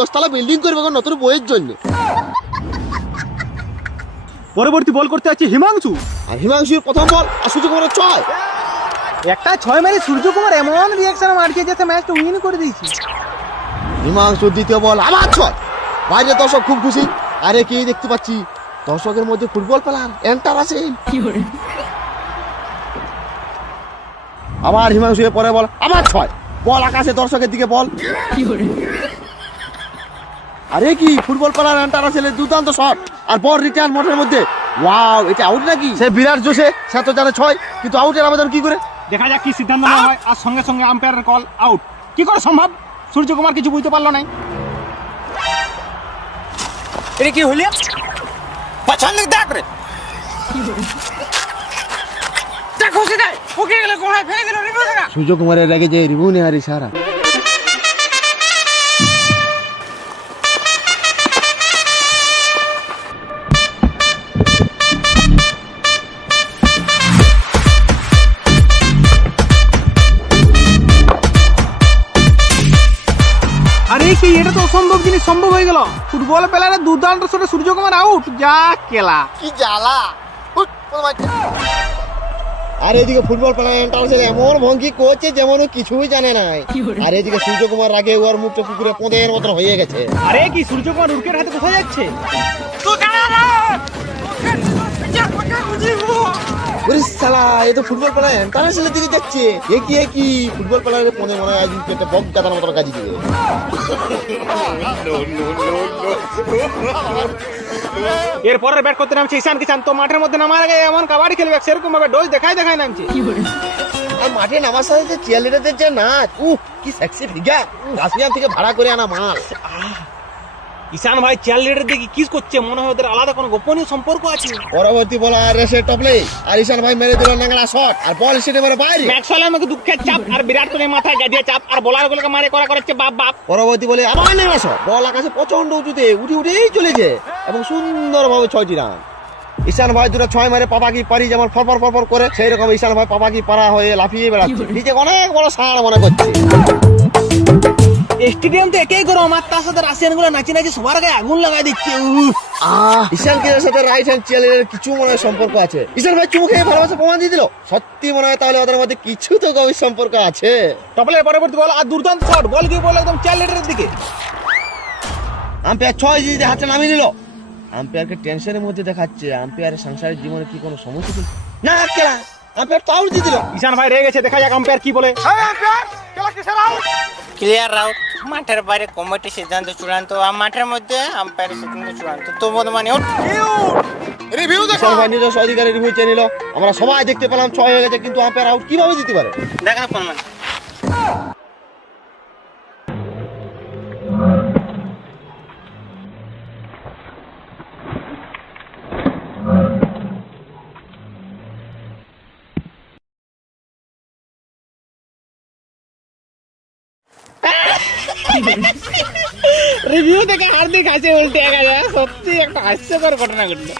দশতলা বিল্ডিং করবে এখন নতুন বইয়ের জন্য। পরবর্তী বল করতে যাচ্ছে হিমাংশু। আর হিমাংশুর প্রথম বল আর সূর্যকুমারের ছয়। একটা ছয় মেরে সূর্যকুমার এমন রিয়াকশন মারছে যাতে ম্যাচটা উইন করে দিয়েছি। হিমাংশুর দ্বিতীয় বল আবার ছয়। বাইরে দর্শক খুব খুশি। আরে কি দেখতে পাচ্ছি? দর্শকের মধ্যে ফুটবল প্লেয়ার এন্টার আছে। আবার হিমাংশু এর পরে বল আবার ছয়। বল আকাশে দর্শকের দিকে বল? আরে কি ফুটবল প্লেয়ার এন্টার আছে দুর্দান্ত শট আর বল রিটার্ন মোটের মধ্যে। ওয়াও এটা আউট নাকি? সে বিরাট জোশে সে তো জানে ছয় কিন্তু আউটের আবেদন কি করে? দেখা যাক কি সিদ্ধান্ত নেওয়া হয়। আর সঙ্গে সঙ্গে আম্পায়ারের কল আউট কি করে সম্ভব? সূর্যকুমার কিছু বুঝতে পারল নাই। এটা কি হইলে? পছন্দ দেখ রে দেখো সেটাই ওকে গেলে কোনায় ফেলে দিল রিভিউ দেখা সূর্যকুমারের রেগে যে রিভিউ নেওয়ার ইশারা। আরে কি এটা তো অসম্ভব জিনিস সম্ভব হয়ে গেল ফুটবল প্লেয়ারের দুর্দান্ত শটে সূর্যকুমার আউট যা কেলা কি জ্বালা আর এদিকে ফুটবল প্লেয়ার এমন ভঙ্গি করছে যেমন কিছুই জানে নাই আর এদিকে সূর্যকুমার রাগে ওর মুখটা কুকুরে পোঁদের মতন হয়ে গেছে আরে কি সূর্যকুমার উর্কের হাতে কোথায় যাচ্ছে ওরে শালা এ তো ফুটবল দিকে যাচ্ছে। এ কি এ কি? ফুটবল মনে হয় আজকে একটা বক গাদার মতন কাজি দিবে। এরপরে ব্যাট করতে নামছে ঈশান কিষান। তো মাঠের মধ্যে নামার আগে এমন কাবাডি খেলবে সেরকম ভাবে ডোজ দেখাই দেখাই নামছে। আর মাঠে নামার সাথে যে যে নাচ উহ কি সেক্সি ফিগার কাশ্মীর থেকে ভাড়া করে আনা মাল। ঈশান ভাই চেয়ার লিডার দেখি কিস করছে? মনে হয় ওদের আলাদা কোনো গোপনীয় সম্পর্ক আছে। পরবর্তী বল আর রেসে টপলে আর ঈশান ভাই মেরে দিল নাঙ্গলা শট আর বল স্টেডিয়ামের বাইরে। ম্যাক্সওয়েল আমাকে দুঃখের চাপ আর বিরাট কোহলির মাথায় গাদিয়া চাপ আর বোলার গুলোকে মারে করা করাচ্ছে বাপ বাপ। পরবর্তী বলে আবার নেমে আসো বল আকাশে প্রচণ্ড উঁচুতে উঠে উঠেই চলেছে এবং সুন্দরভাবে ছয়টি রান ঈশান ভাই দুটো ছয় মারে পাপাকি পারি যেমন ফরফর ফরফর করে সেই রকম ঈশান ভাই পাপাকি পারা হয়ে লাফিয়ে বেড়াচ্ছে। নিজে অনেক বড় সার মনে করছে। স্টেডিয়াম তো একেই গরম আর তার সাথে রাশিয়ানগুলো নাচি নাচি সবার গায়ে আগুন লাগাই দিচ্ছে ঈশান কিরের সাথে রাইট হ্যান্ড চিয়ালের কিছু মনে হয় সম্পর্ক আছে? ঈশান ভাই চুমু খেয়ে ভালোবাসা প্রমাণ দিয়ে দিল? সত্যি মনে হয় তাহলে ওদের মধ্যে কিছু তো গভীর সম্পর্ক আছে। টপলের পরবর্তী বল আর দুর্দান্ত শট বল কি বল একদম চেয়ার লিডারের দিকে। আম্পায়ার ছয় হাতে নামিয়ে নিল। আম্পায়ারকে টেনশনের মধ্যে দেখাচ্ছে আম্পায়ারের সংসারের জীবনে কি কোনো সমস্যা ছিল? না কেলা আম্পায়ার তো আউট দিয়ে দিল। ঈশান ভাই রেগে গেছে দেখা যাক আম্পায়ার কি বলে। ক্লিয়ার আউট মাঠের বাইরে কমিটি সিদ্ধান্ত চূড়ান্ত আর মাঠের মধ্যে আম্পায়ারের সিদ্ধান্ত চূড়ান্ত। তো বর্তমানে রিভিউ নিজস্ব অধিকারে রিভিউ চেয়ে নিল। আমরা সবাই দেখতে পেলাম ছয় হয়ে গেছে কিন্তু আম্পায়ার আউট কীভাবে দিতে পারে? দেখা কোন রিভিউ দেখে হার্দিক হাসি উল্টে গেছে। সত্যি একটা হাস্যকর ঘটনা ঘটলো।